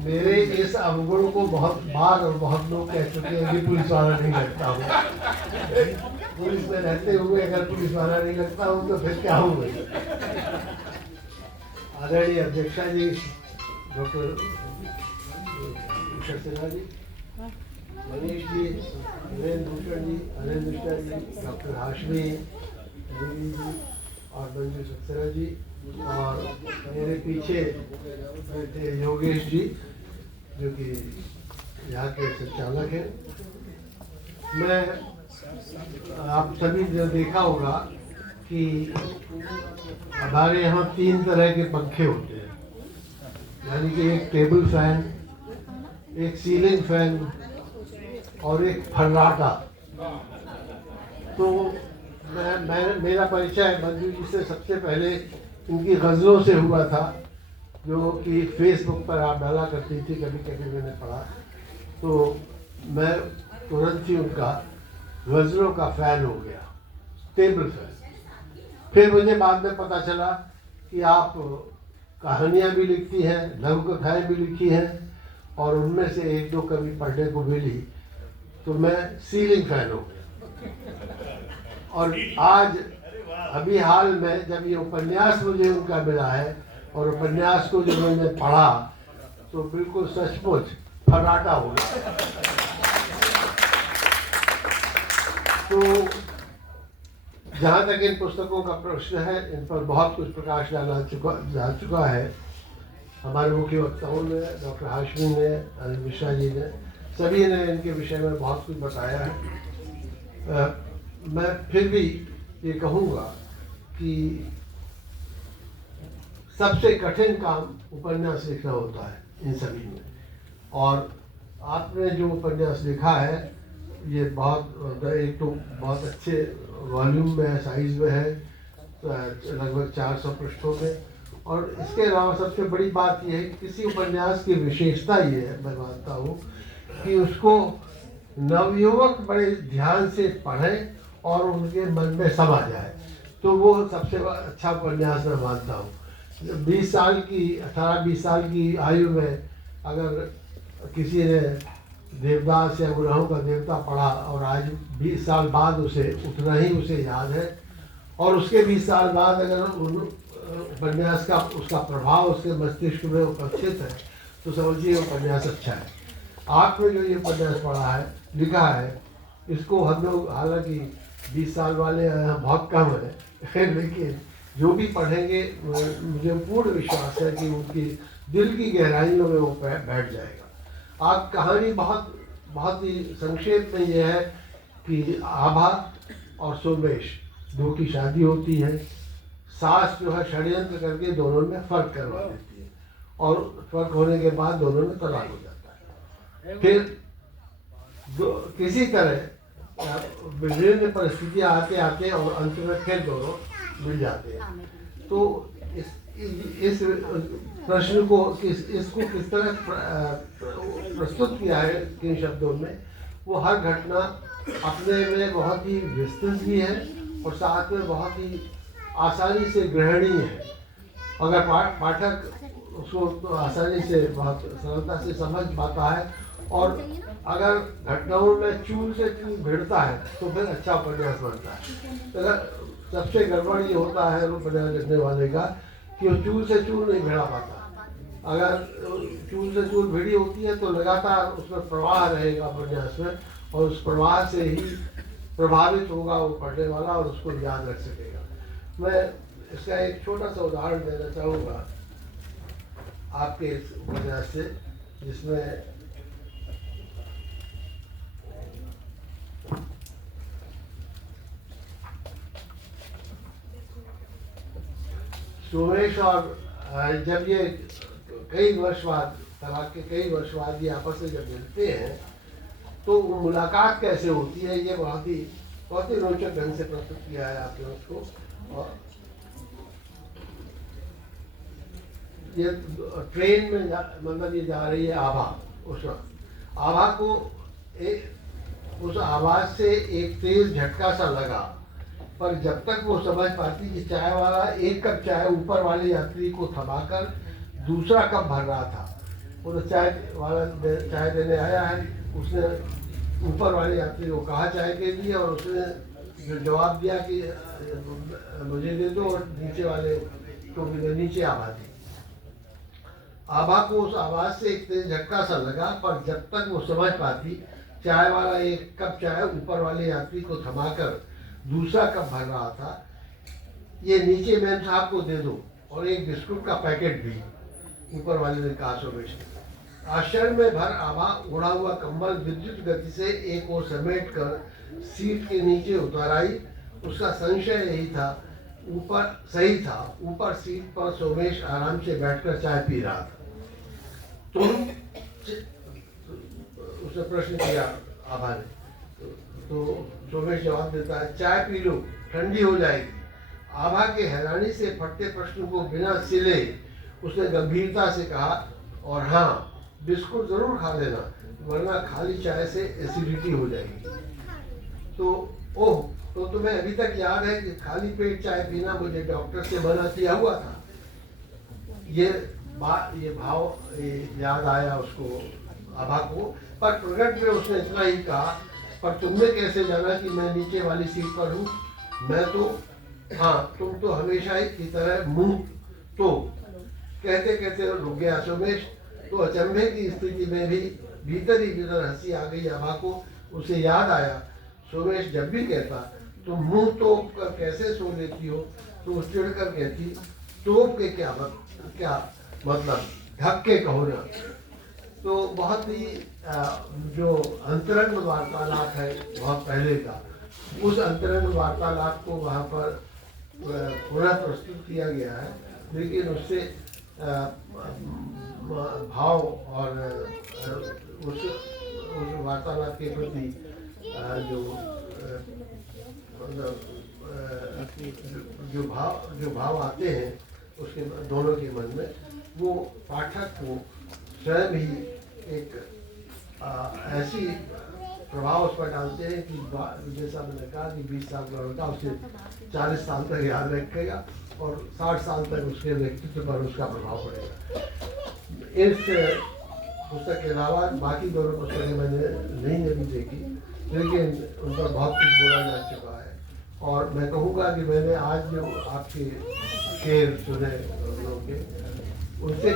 मेरे इस अवगुण को बहुत बार और बहुत लोग कह चुके हैं कि पुलिस वाला नहीं लगता हूँ। पुलिस में रहते हुए अगर पुलिस वाला नहीं लगता हूँ तो फिर क्या हूँ भाई। आदरणीय अध्यक्षा जी, डॉक्टर उषा सिन्हा जी, मनीष जी, वीरेंद्र भूषण जी, अनिल मिश्रा जी, डॉक्टर हाशमी जी और मंजू सक्सेना जी, और मेरे पीछे बैठे योगेश जी जो कि यहाँ के संचालक हैं। मैं आप सभी ने देखा होगा कि हमारे यहाँ 3 तरह के पंखे होते हैं, यानी कि एक टेबल फैन, एक सीलिंग फैन और एक फर्राटा। तो मेरा परिचय मंजू जी से सबसे पहले इनकी गज़लों से हुआ था, जो कि फेसबुक पर आप डाला करती थी, कभी कभी मैंने पढ़ा, तो मैं तुरंत ही उनका गज़लों का फ़ैन हो गया, टेबल फैन। फिर मुझे बाद में पता चला कि आप कहानियाँ भी लिखती हैं, लघु कथाएँ भी लिखी हैं, और उनमें से 1-2 कभी पढ़ने को मिली, तो मैं सीलिंग फैन हो गया। और आज अभी हाल में जब ये उपन्यास मुझे उनका मिला है और उपन्यास को जब मैंने पढ़ा तो बिल्कुल सचमुच फर्राटा हो गया। तो जहाँ तक इन पुस्तकों का प्रश्न है, इन पर बहुत कुछ प्रकाश जा चुका है। हमारे मुख्य वक्ताओं ने, डॉक्टर हाशमी ने, अनिल मिश्रा जी ने, सभी ने इनके विषय में बहुत कुछ बताया है। मैं फिर भी ये कहूँगा कि सबसे कठिन काम उपन्यास लिखना होता है इन सभी में, और आपने जो उपन्यास लिखा है ये एक तो बहुत अच्छे वॉल्यूम में, साइज में है, लगभग 400 पृष्ठों में। और इसके अलावा सबसे बड़ी बात यह है कि किसी उपन्यास की विशेषता ये है, मैं मानता हूँ, कि उसको नवयुवक बड़े ध्यान से पढ़ें और उनके मन में समा जाए, तो वो सबसे अच्छा उपन्यास मैं मानता हूँ। 20 साल की 18-20 साल की आयु में अगर किसी ने देवदास या गुनाहों का देवता पढ़ा और आज 20 साल बाद उसे उतना ही उसे याद है, और उसके 20 साल बाद अगर उन उपन्यास का उसका प्रभाव उसके मस्तिष्क में उपस्थित है, तो समझिए उपन्यास अच्छा है। आपने जो ये उपन्यास पढ़ा है, लिखा है, इसको हम लोग, हालांकि 20 साल वाले बहुत कम है, लेकिन जो भी पढ़ेंगे मुझे पूर्ण विश्वास है कि उनकी दिल की गहराइयों में वो बैठ जाएगा। आप कहानी बहुत ही संक्षेप में ये है कि आभा और सोमेश 2 की शादी होती है। सास जो है षड्यंत्र करके दोनों में फ़र्क करवा देती है, और फ़र्क होने के बाद दोनों में तलाक हो जाता है। फिर किसी तरह विभिन्न परिस्थितियाँ आते आते और अंत में फिर दोनों मिल जाते हैं। तो इस प्रश्न को इसको किस तरह प्रस्तुत किया है किन शब्दों में, वो हर घटना अपने में बहुत ही विस्तृत भी है और साथ में बहुत ही आसानी से ग्रहणीय है। अगर पाठक उसको तो आसानी से, बहुत सरलता से समझ पाता है, और अगर घटनाओं में चूल से चूल भिड़ता है तो फिर अच्छा उपन्यास बनता है। अगर सबसे गड़बड़ ये होता है उपन्यास लिखने वाले का कि वो चूल से चूल नहीं भिड़ा पाता। अगर चूल से चूल भिड़ी होती है तो लगातार उसमें प्रवाह रहेगा उपन्यास में, और उस प्रवाह से ही प्रभावित होगा वो पढ़ने वाला और उसको याद रख सकेगा। मैं इसका एक छोटा सा उदाहरण देना चाहूँगा आपके इस उपन्यास से, जिसमें सोमेश और जब ये कई वर्ष बाद, तलाक के कई वर्ष बाद ये आपस में जब मिलते हैं तो मुलाकात कैसे होती है, ये बहुत ही रोचक ढंग से प्रस्तुत किया है आपने उसको। और ये ट्रेन में मतलब ये जा रही है आभा, उस वक्त आभा को उस आवाज़ से एक तेज झटका सा लगा, पर जब तक वो समझ पाती कि चाय वाला 1 कप चाय ऊपर वाले यात्री को थमाकर दूसरा कप भर रहा था, वो तो चाय वाला चाय देने आया है, उसने ऊपर वाले यात्री को कहा चाय के लिए, और उसने जो जवाब दिया कि मुझे दे दो, और नीचे वाले को भी नीचे आवाज दी। आभा को उस आवाज से एक तेज झटका सा लगा, पर जब तक वो समझ पाती, चाय वाला एक कप चाय ऊपर वाले यात्री को थमाकर दूसरा कप भर रहा था। ये नीचे मैम साहब को दे दो, और एक बिस्कुट का पैकेट भी, ऊपर वाले ने कहा सोमेश ने। आश्चर्य में भर आभा उड़ा हुआ कंबल विद्युत गति से एक ओर समेट कर सीट के नीचे उतर आई। उसका संशय यही था, ऊपर सीट पर सोमेश आराम से बैठकर चाय पी रहा था। तो उसने प्रश्न किया आभा ने, तो सोमेश जवाब देता है, चाय पी लो, ठंडी हो जाएगी। आभा के हैरानी से फटते प्रश्न को बिना सिले उसने गंभीरता से कहा, और हाँ, बिस्कुट जरूर खा लेना, वरना खाली चाय से एसिडिटी हो जाएगी। तो ओह, तो तुम्हें अभी तक याद है कि खाली पेट चाय पीना मुझे डॉक्टर से मना किया हुआ था। ये भाव याद आया उसको, आभा को, पर प्रकट में उसने इतना ही कहा, पर तुमने कैसे जाना कि मैं नीचे वाली सीट पर हूँ? मैं तो, हाँ, तुम तो हमेशा ही की तरह मुंह तो कहते कहते रुक गया सोमेश। तो अचंभे की स्थिति में भी भीतर ही भीतर हंसी आ गई आभा को। उसे याद आया, सोमेश जब भी कहता तुम मुंह तोप कर कैसे सो लेती हो, तुम चिढ़ कर कहती तोप के क्या मतलब, ढक के कहो ना। तो बहुत ही जो अंतरंग वार्तालाप है बहुत पहले का, उस अंतरंग वार्तालाप को वहाँ पर पुनः प्रस्तुत किया गया है, लेकिन उससे भाव और उस वार्तालाप के प्रति जो भाव आते हैं उसके दोनों के मन में, वो पाठक को स्वयं ही एक ऐसी प्रभाव उस पर डालते हैं कि जैसा मैंने कहा कि 20 साल का लड़का उसे 40 साल तक याद रखेगा, और 60 साल तक उसके व्यक्तित्व पर उसका प्रभाव पड़ेगा। इस पुस्तक के अलावा बाकी दोनों पुस्तकें मैंने नहीं अभी देखी, लेकिन उन पर बहुत कुछ बोला जा चुका है। और मैं कहूँगा कि मैंने आज जो आपके शेर सुने लोगों के, उनसे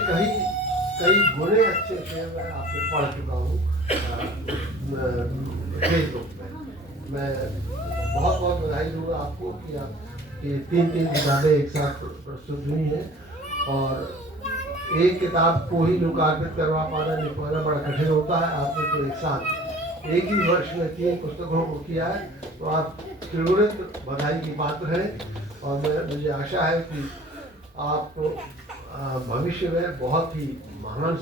कई गुणे अच्छे शेर मैं आपसे पढ़ चुका हूँ फेसबुक में। मैं बहुत बहुत बधाई दूँगा आपको कि आपकी 3 किताबें एक साथ प्रस्तुत हुई हैं, और एक किताब को ही लोकार्पित करवा पाना बड़ा कठिन होता है। आपने तो एक साथ एक ही वर्ष में 3 पुस्तकों को किया है, तो आप त्रिगुणित बधाई की पात्र हैं। और मुझे आशा है कि आप भविष्य में बहुत ही महान